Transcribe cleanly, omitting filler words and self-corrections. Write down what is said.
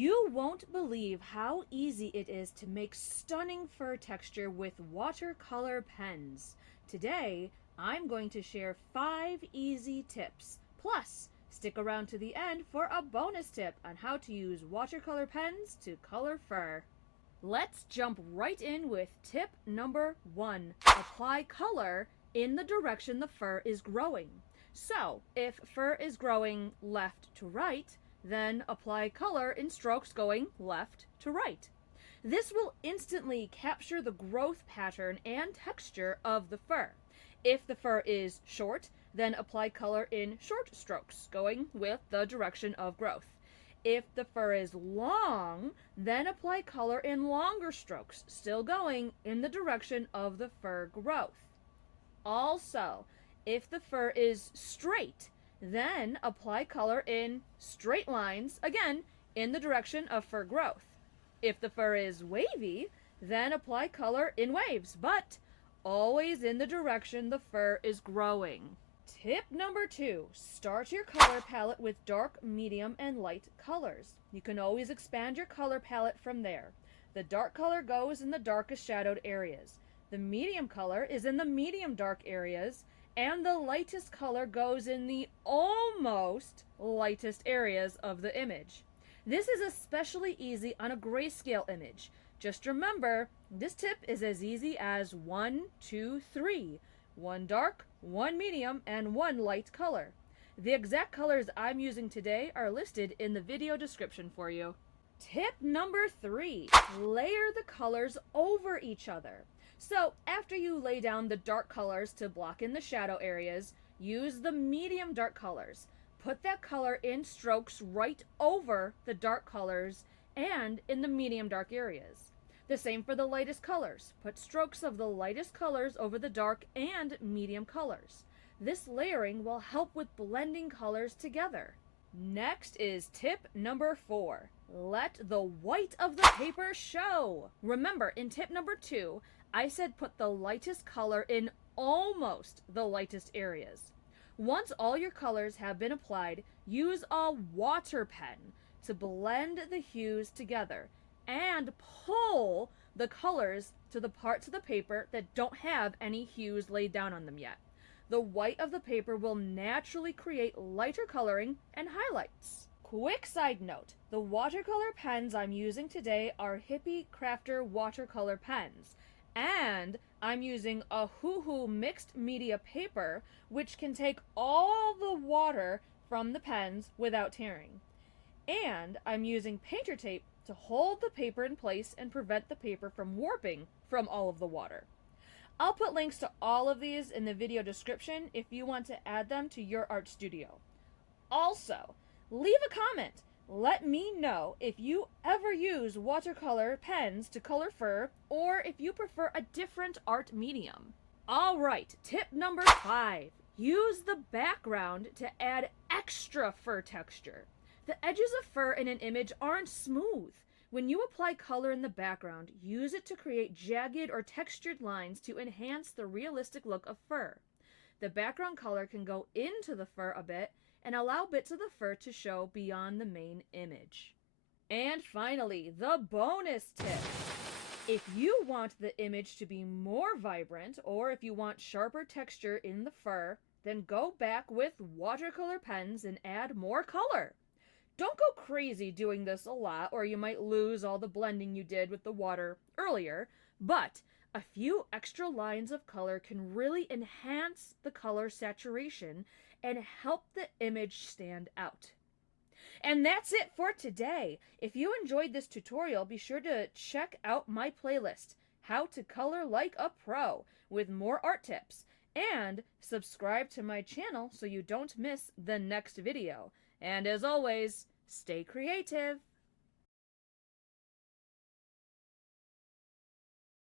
You won't believe how easy it is to make stunning fur texture with watercolor pens. Today, I'm going to share 5 easy tips. Plus, stick around to the end for a bonus tip on how to use watercolor pens to color fur. Let's jump right in with tip number 1. Apply color in the direction the fur is growing. So, if fur is growing left to right, then apply color in strokes going left to right. This will instantly capture the growth pattern and texture of the fur. If the fur is short, then apply color in short strokes, going with the direction of growth. If the fur is long, then apply color in longer strokes, still going in the direction of the fur growth. Also, if the fur is straight, then apply color in straight lines, again, in the direction of fur growth. If the fur is wavy, then apply color in waves, but always in the direction the fur is growing. Tip number 2, start your color palette with dark, medium, and light colors. You can always expand your color palette from there. The dark color goes in the darkest shadowed areas. The medium color is in the medium dark areas, and the lightest color goes in the almost lightest areas of the image. This is especially easy on a grayscale image. Just remember, this tip is as easy as 1, 2, 3. 1 dark, 1 medium, and 1 light color. The exact colors I'm using today are listed in the video description for you. Tip number 3, layer the colors over each other. So after you lay down the dark colors to block in the shadow areas, use the medium dark colors. Put that color in strokes right over the dark colors and in the medium dark areas. The same for the lightest colors. Put strokes of the lightest colors over the dark and medium colors. This layering will help with blending colors together. Next is tip number 4. Let the white of the paper show. Remember, in tip number 2, I said put the lightest color in almost the lightest areas. Once all your colors have been applied, use a water pen to blend the hues together and pull the colors to the parts of the paper that don't have any hues laid down on them yet. The white of the paper will naturally create lighter coloring and highlights. Quick side note, the watercolor pens I'm using today are Hippie Crafter watercolor pens. And I'm using a Hoo mixed media paper, which can take all the water from the pens without tearing. And I'm using painter tape to hold the paper in place and prevent the paper from warping from all of the water. I'll put links to all of these in the video description if you want to add them to your art studio. Also, leave a comment. Let me know if you ever use watercolor pens to color fur or if you prefer a different art medium. Alright, tip number 5. Use the background to add extra fur texture. The edges of fur in an image aren't smooth. When you apply color in the background, use it to create jagged or textured lines to enhance the realistic look of fur. The background color can go into the fur a bit and allow bits of the fur to show beyond the main image. And finally, the bonus tip. If you want the image to be more vibrant, or if you want sharper texture in the fur, then go back with watercolor pens and add more color. Don't go crazy doing this a lot, or you might lose all the blending you did with the water earlier, but a few extra lines of color can really enhance the color saturation and help the image stand out. And that's it for today. If you enjoyed this tutorial, be sure to check out my playlist, How to Color Like a Pro, with more art tips. And subscribe to my channel so you don't miss the next video. And as always, stay creative.